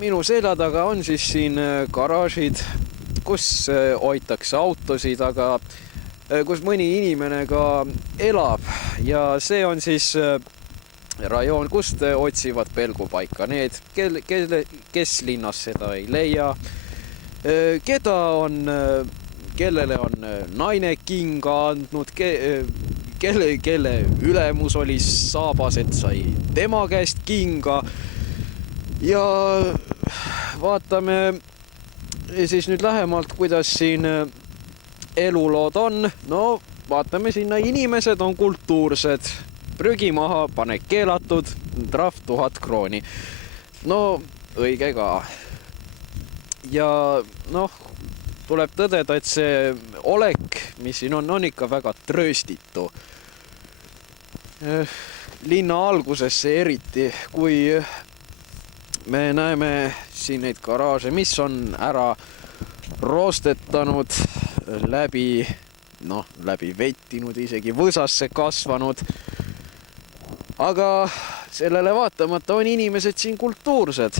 minu selja taga on siis siin garaažid, kus hoitakse autosid, aga kus mõni inimene ka elab ja see on siis rajoon, kust otsivad pelgupaika need, kes linnas seda ei leia, kellele on naine kinga andnud, kelle ülemus oli saabas, et sai tema käest kinga. Ja vaatame siis nüüd lähemalt, kuidas siin elulood on. No vaatame sinna, inimesed on kultuursed. Prügi maha, pane keelatud, trahv 1000 krooni. No õige ka. Ja noh, tuleb tõdeda, et see olek, mis siin on ikka väga trööstitu. Linna algusesse eriti, kui me näeme siin neid garaaže, mis on ära roostetanud, läbi vettinud, isegi võsasse kasvanud. Aga sellele vaatamata on inimesed siin kultuursed.